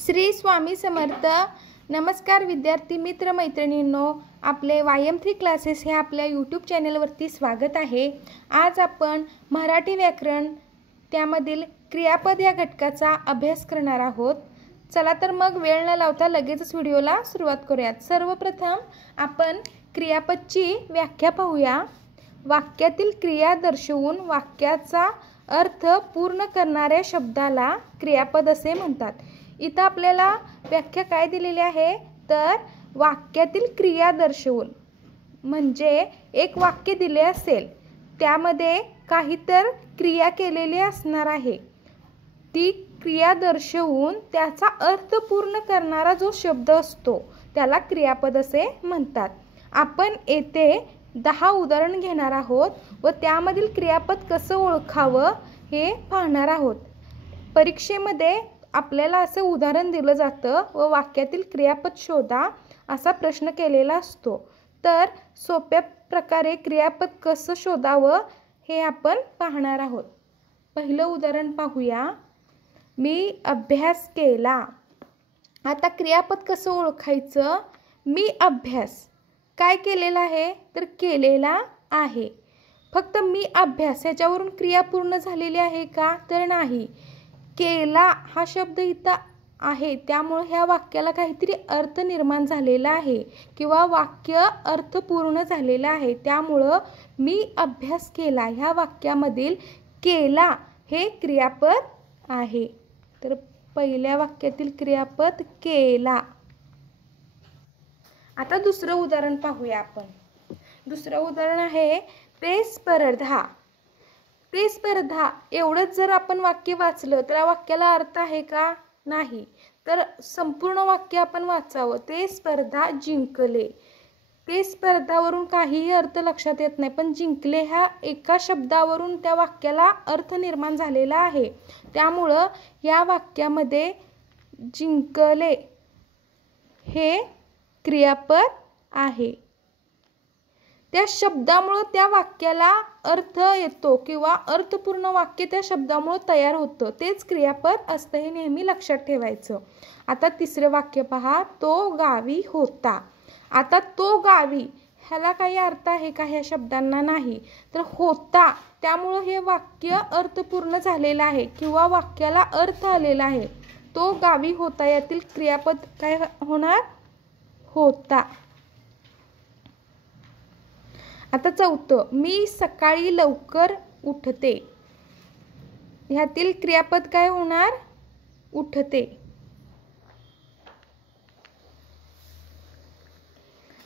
श्री स्वामी समर्थ। नमस्कार विद्यार्थी मित्र मैत्रिणींनो, आपले YM3 क्लासेस हे आपल्या यूट्यूब चॅनलवरती स्वागत आहे। आज आपण मराठी व्याकरण त्यामधील क्रियापद या घटकाचा अभ्यास करणार आहोत। चला तर मग वेळ न लावता लगेचच व्हिडिओला सुरुवात करूयात। सर्वप्रथम आपण क्रियापदची व्याख्या पाहूया। वाक्यातील क्रिया दर्शवून वाक्याचा अर्थ पूर्ण करणाऱ्या शब्दाला क्रियापद असे म्हणतात। इथं आपल्याला व्याख्या काय दिलेली आहे तर वाक्यातील क्रिया दर्शवून म्हणजे एक वाक्य दिले असेल त्यामध्ये काही तर क्रिया केलेली असणार आहे, ती क्रिया दर्शवून त्याचा अर्थ पूर्ण करणारा जो शब्द असतो त्याला क्रियापद असे म्हणतात। आपण येथे 10 उदाहरण घेणार आहोत व त्यामधील क्रियापद कसं ओळखावं हे पाहणार आहोत। परीक्षेमध्ये आपल्याला असं उदाहरण दिलं जातं व वाक्यातील क्रियापद शोधा असा प्रश्न केलेला असतो। तर सोप्या प्रकारे क्रियापद कसं शोधावं हे आपण पाहणार आहोत। पहिलं उदाहरण पाहूया। मी अभ्यास केला। आता क्रियापद कसं ओळखायचं? मी अभ्यास काय केलेला आहे तर केलेला आहे। फक्त मी अभ्यास याच्यावरून क्रिया पूर्ण झालेली आहे का तर नाही। केला हा शब्द इथं आहे त्यामुळे ह्या वाक्याला काहीतरी अर्थ निर्माण झालेला आहे किंवा वाक्य अर्थपूर्ण झालेलं आहे। त्यामुळं मी अभ्यास केला ह्या वाक्यामधील केला हे क्रियापद आहे। तर पहिल्या वाक्यातील क्रियापद केला। आता दुसरं उदाहरण पाहूया आपण। दुसरं उदाहरण आहे ते स्पर्धा। ते स्पर्धा एवढंच जर आपण वाक्य वाचलं तर या वाक्याला अर्थ आहे का? नाही। तर संपूर्ण वाक्य आपण वाचावं। ते स्पर्धा जिंकले। ते स्पर्धावरून काहीही अर्थ लक्षात येत नाही, पण जिंकले ह्या एका शब्दावरून त्या वाक्याला अर्थ निर्माण झालेला आहे। त्यामुळं या वाक्यामध्ये जिंकले हे क्रियापद आहे। त्या शब्दामुळे त्या वाक्याला अर्थ येतो किंवा अर्थपूर्ण वाक्य त्या शब्दामुळे तयार होतं, तेच क्रियापद असतं, हे नेहमी लक्षात ठेवायचं। आता तिसरे वाक्य पहा। तो गावी होता। आता तो गावी ह्याला काही अर्थ आहे का ह्या शब्दांना? नाही। तर होता त्यामुळे हे वाक्य अर्थपूर्ण झालेलं आहे किंवा वाक्याला अर्थ आलेला आहे। तो गावी होता यातील क्रियापद काय होणार? होता। आता चौथं, मी सकाळी लवकर उठते। ह्यातील क्रियापद काय होणार? उठते।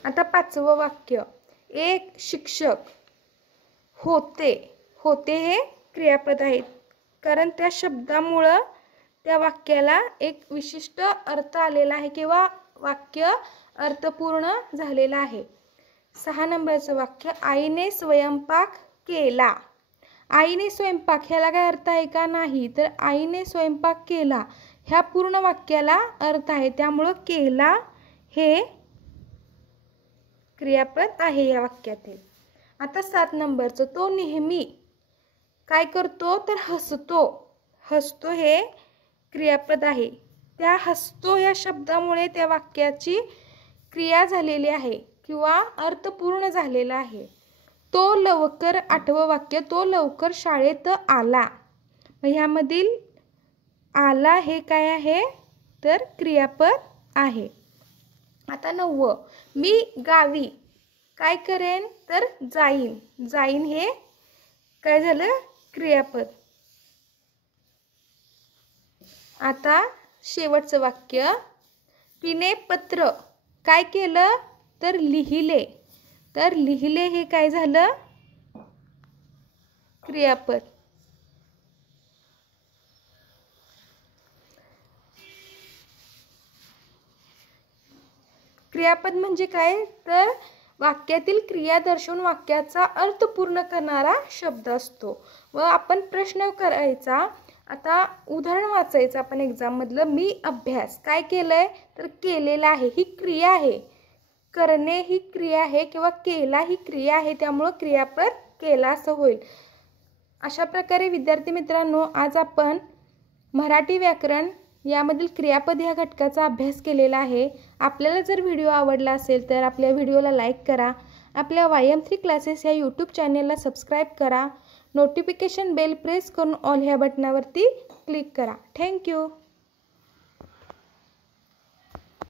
आता पाचवं वाक्य, एक शिक्षक होते। होते हे क्रियापद आहे कारण त्या शब्दामुळं त्या वाक्याला एक विशिष्ट अर्थ आलेला आहे किंवा वाक्य अर्थपूर्ण झालेलं आहे। 6 नंबरचं वाक्य, आईने स्वयंपाक केला। आईने स्वयंपाक ह्याला काय अर्थ आहे का? नाही। तर आईने स्वयंपाक केला ह्या पूर्ण वाक्याला अर्थ आहे, त्यामुळं केला हे क्रियापद आहे या वाक्यातील। आता 7 नंबरचं, तो नेहमी काय करतो तर हसतो। हसतो हे क्रियापद आहे। त्या हसतो या शब्दामुळे त्या वाक्याची क्रिया झालेली आहे किंवा अर्थ पूर्ण झालेला आहे। तो लवकर, 8वं वाक्य, तो लवकर शाळेत आला। ह्यामधील आला हे काय आहे तर क्रियापद आहे। आता 9वं, मी गावी काय करेन तर जाईन। जाईन हे काय झालं? क्रियापद। आता शेवटचं वाक्य, तिने पत्र काय केलं तर लिहिले। तर लिहिले हे काय झालं? क्रियापद। क्रियापद म्हणजे काय तर वाक्यातील क्रिया दर्शवून वाक्याचा अर्थ पूर्ण करणारा शब्द असतो व आपण प्रश्न करायचा। आता उदाहरण वाचायचं आपण एक्झाम मधलं। मी अभ्यास काय केलंय तर केलेला आहे, ही क्रिया आहे। करणे ही क्रिया आहे किंवा केला ही क्रिया आहे, त्यामुळे क्रियापद केला असं होईल। अशा प्रकारे विद्यार्थी मित्रांनो, आज आपण मराठी व्याकरण यामधील क्रियापद ह्या घटकाचा अभ्यास केलेला आहे। आपल्याला जर व्हिडिओ आवडला असेल तर आपल्या व्हिडिओला लाईक करा, आपल्या YM3 क्लासेस ह्या यूट्यूब चॅनेलला सबस्क्राईब करा, नोटिफिकेशन बेल प्रेस करून ऑल ह्या बटनावरती क्लिक करा। थँक्यू।